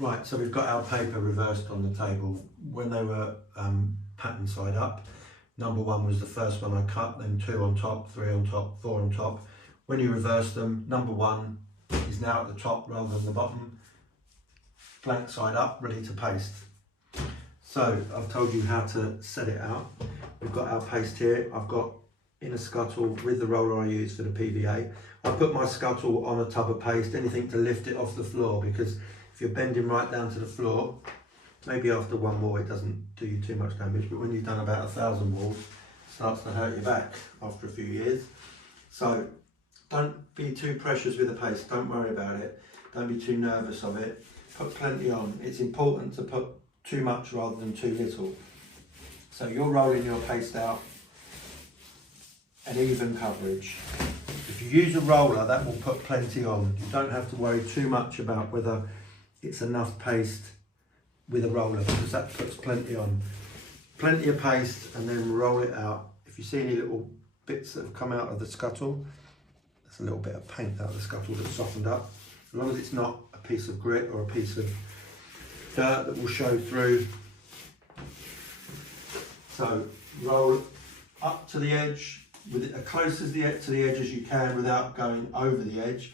Right, so we've got our paper reversed on the table. When they were pattern side up, number 1 was the first one I cut, then 2 on top, 3 on top, 4 on top. When you reverse them, number 1 is now at the top rather than the bottom, blank side up, ready to paste. So I've told you how to set it out. We've got our paste here. I've got in a scuttle with the roller I use for the PVA. I put my scuttle on a tub of paste, anything to lift it off the floor, because if you're bending right down to the floor, maybe after 1 wall it doesn't do you too much damage, but when you've done about 1,000 walls, it starts to hurt your back after a few years. So don't be too precious with the paste, don't worry about it, don't be too nervous of it, put plenty on. It's important to put too much rather than too little. So you're rolling your paste out an even coverage. If you use a roller, that will put plenty on. You don't have to worry too much about whether it's enough paste with a roller, because that puts plenty on. Plenty of paste and then roll it out. If you see any little bits that have come out of the scuttle, that's a little bit of paint out of the scuttle that's softened up. As long as it's not a piece of grit or a piece of dirt that will show through. So roll up to the edge, with it as close as to the edge as you can without going over the edge.